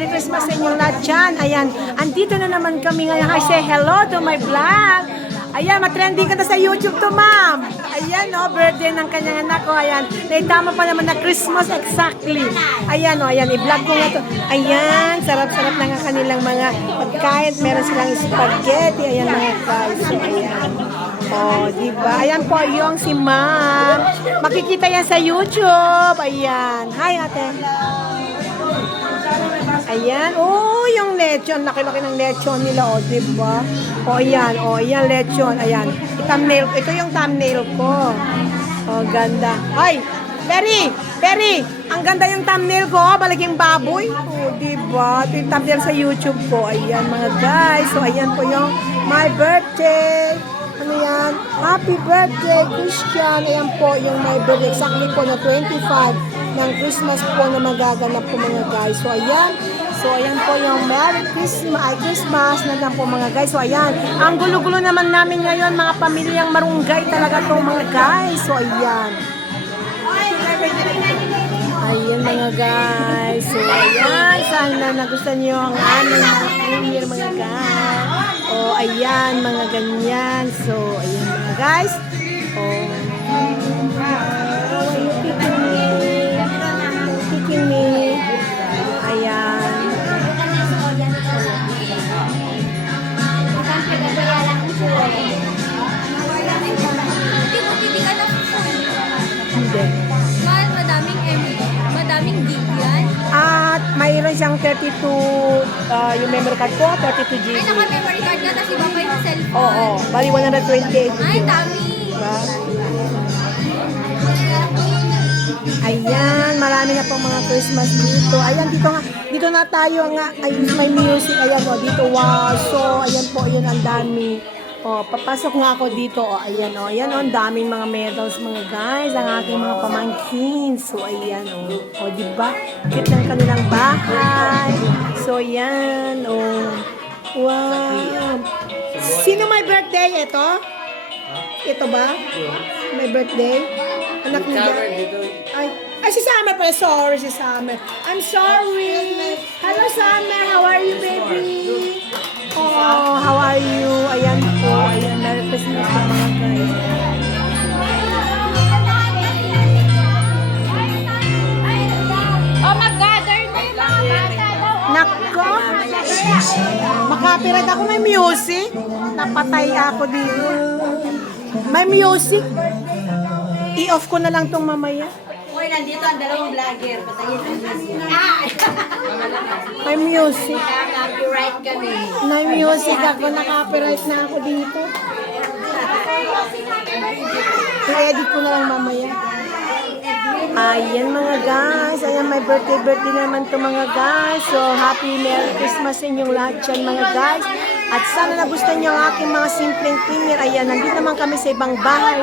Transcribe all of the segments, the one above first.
Merry Christmas sa inyong lahat dyan. Ayan, andito na naman kami ngayon. I say hello to my vlog. Ayan, matrending ka na sa YouTube to, ma'am. Ayan, no, birthday ng kanyang anak ko. Ayan, naitama pa naman na Christmas exactly. Ayan, no, ayan, i-vlog ko nga to. Ayan, sarap-sarap na nga kanilang mga pagkain. Meron silang spaghetti. Ayan, mga guys. So, ayan. Oh, diba? Ayan po yung si ma'am. Makikita yan sa YouTube. Ayan. Hi, ate. Ayan. Oh, yung lechon. Laki-laki ng lechon nila. Oh, diba? Oh, ayan. Oh, ayan, lechon. Ayan. Thumbnail. Ito yung thumbnail ko. Oh, ganda. Ay, Perry, ang ganda yung thumbnail ko. Balaking baboy. Oh, diba? Ito yung thumbnail sa YouTube ko. Ayan, mga guys. So, ayan po yung my birthday. Ano yan? Happy birthday, Christian. Ayan po yung my birthday. Exactly po na 25 ng Christmas po na magaganap po mga guys. So, ayan. So, ayan po yung Merry Christmas na lang po mga guys. So, ayan. Ang gulo-gulo naman namin ngayon, mga pamilyang marunggay talaga to mga guys. So, ayan. Ayan mga guys. So, ayan. Sana nagustuhan nyo ang aming New Year mga guys. O, ayan. Mga ganyan. So, ayan mga guys. O, picking me. Ayan. Hindi. Madaming gig yan. At mayroon siyang 32, yung memory card ko, 32 GB. Ay, naka-memory card ka, tapos iba pa yung cellphone. Oo, bali 128 GB. Ay, dami. Diba? Ayan, marami na pong mga Christmas dito. Ayan, dito na tayo nga. Ay, may music. Ayan o, dito, wow. So, ayan po, ayan, ang dami. O, papasok nga ako dito. O, ayan o, ayan o, ang daming mga medals, mga guys. Ang aking mga pamangkin. So, ayan o. O, diba? Cute ng kanilang bahay. So, ayan o. Wow. Sino may birthday? Ito? Ito ba? May birthday? Anak niya. Ay, si Summer pala. Sorry, si Summer. I'm sorry. Hello, Summer. How are you, baby? Oh, how are you? Ayan po. Ayan, Merry Christmas po mga guys. Oh, mag-gather na yung mga bata daw. Nako. Makapirat ako. May music. Napatay ako dito. May music. I-off ko na lang tong mamaya. Uy, nandito ang dalawang vlogger. Patayin ang music. May music. Copyright kami. May music ako. Naka-copyright na ako dito. I-edit ko na lang mamaya. Ayan mga guys. Ayan, may birthday naman to mga guys. So, happy Merry Christmas sa inyong lahat dyan mga guys. At sana nagustuhan nyo ang aking mga simpleng premier. Ayan, nandito naman kami sa ibang bahay.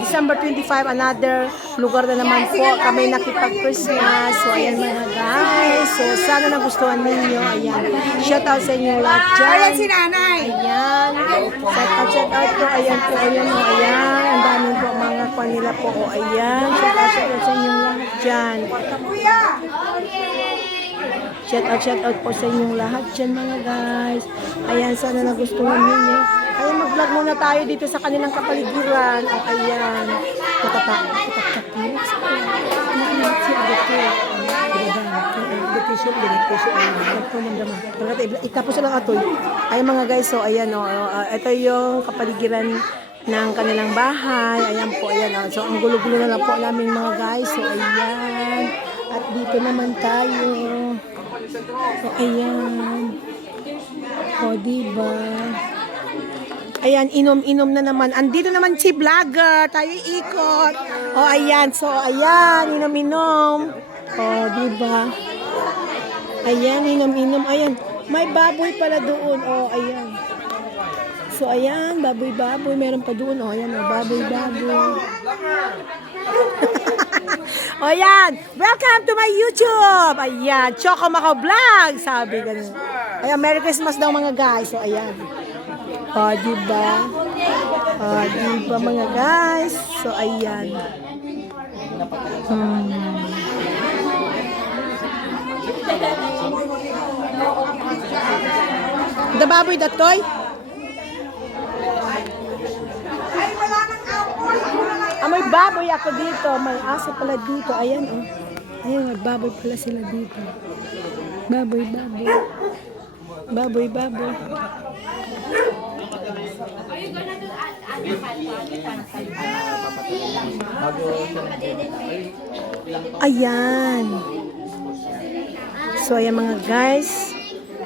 December 25, another lugar na naman po. Kami nakipag-Christmas. So, ayan mga guys. So, sana nagustuhan ninyo. Ayan. Shout out sa inyong lahat dyan. Ayan si nanay. Ayan. Shout out po. Ayan po. Ayan o. Ayan. Ang daming po mga kanila po. O, ayan. Shout out sa inyong lahat dyan. Shout out po sa inyong lahat dyan mga guys. Ayan, sana nagustuhan ninyo. Ayan, mag-vlog muna tayo dito sa kanilang kapaligiran. O, ayan. Itapos lang atoy. Ayan mga guys, so ayan o. Ito yung kapaligiran ng kanilang bahay. Ayan po, ayan o. So, ang gulo-gulo na lang po namin mga guys. So, ayan. At dito naman tayo. So, ayan. O, diba? Ayan, inom-inom na naman. Andito naman si vlogger. Tayo ikot. O, ayan. So, ayan. Inom-inom. O, diba? Ayan, inom-inom. Ayan. May baboy pala doon. O, ayan. So, ayan. Baboy-baboy. Meron pa doon. O, ayan. O, baboy-baboy. O yan, welcome to my YouTube. Ayan, Choco Macau Vlog. Sabi ganun. Ayan, Merry Christmas daw mga guys. So ayan. O, diba? O, diba mga guys? So ayan. The baboy that toy? May baboy ako dito. May aso pala dito. Ayan, oh. Ayan, may baboy pala sila dito. Baboy. Baboy. Ayan. So, ayan mga guys.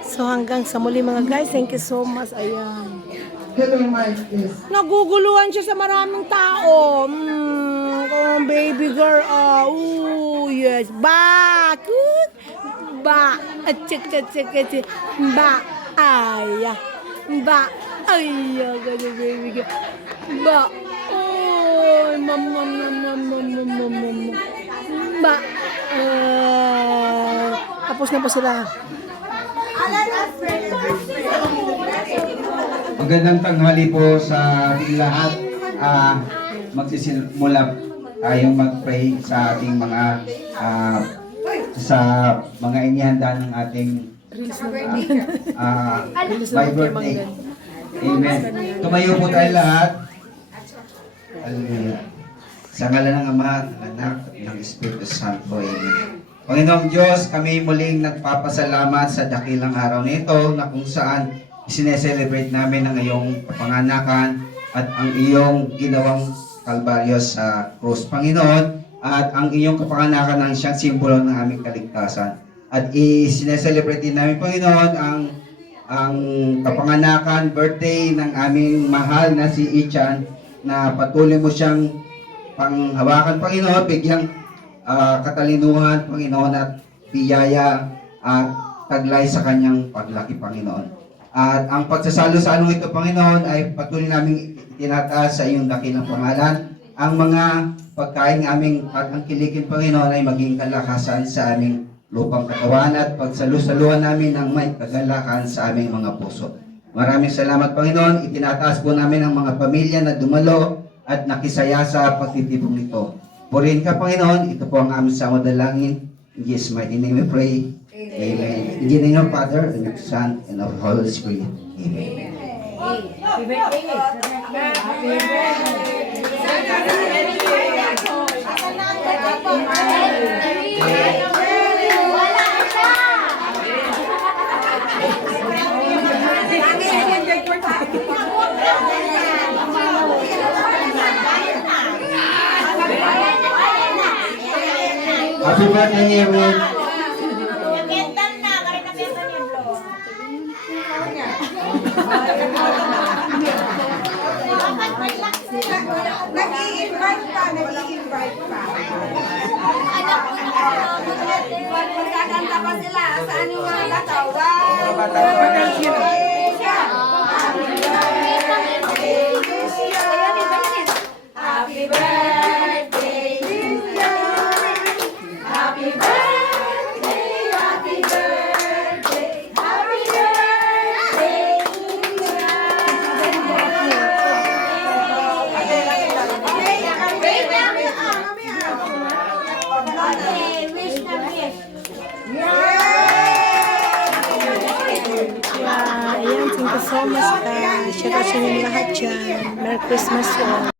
So, hanggang sa muli mga guys. Thank you so much. Ayan. Hello, Mike. Yes. Naguguluhan siya sa maraming tao. Oh, baby girl. Oh, yes. Ba. Ba. Chik. Ba. Ay. Ba. Ay, ganyan, baby girl. Ba. Oh, mama. Ba. Tapos na po sila. Magandang tanghali po sa ating lahat. Magsisimula tayong mag-pray sa ating mga sa mga inihanda ng ating my birthday. Amen. Tumayo po tayo lahat. Hallelujah. Sa ngalan ng Ama, ng Anak, ng Espiritu Santo. Amen. Panginoong Diyos, kami muling nagpapasalamat sa dakilang araw nito na kung saan sineselebrate namin ang iyong kapanganakan at ang iyong ginawang kalbaryo sa krus, Panginoon, at ang iyong kapanganakan ang siyang simbolo ng aming kaligtasan. At sineselebrate din namin, Panginoon, ang kapanganakan, birthday ng aming mahal na si Ichan, na patuloy mo siyang panghawakan, Panginoon, bigyang katalinuhan, Panginoon, at biyaya at taglay sa kanyang paglaki, Panginoon. At ang pagsasalo-salong ito, Panginoon, ay patuloy namin tinataas sa iyong dakilang pangalan. Ang mga pagkain aming pag-angkilikin, Panginoon, ay maging kalakasan sa aming lupang katawan at pagsalusaluhan namin ng may kagalakan sa aming mga puso. Maraming salamat, Panginoon. Itinataas po namin ang mga pamilya na dumalo at nakisaya sa pagtitipong nito. Purihin ka, Panginoon. Ito po ang aming samadalangin. In Jesus' mighty name we pray. Amen. In the name of Father, and of the Son, and of the Holy Spirit. Amen. Happy birthday, everyone. Nag-i-invite pa. Anak ko na magkakanta pa sila. Saan yung mga katawa? Happy birthday, happy birthday, happy birthday, happy Ayan, thank you so much. Shout out sa inyo lahat dyan. Merry Christmas po.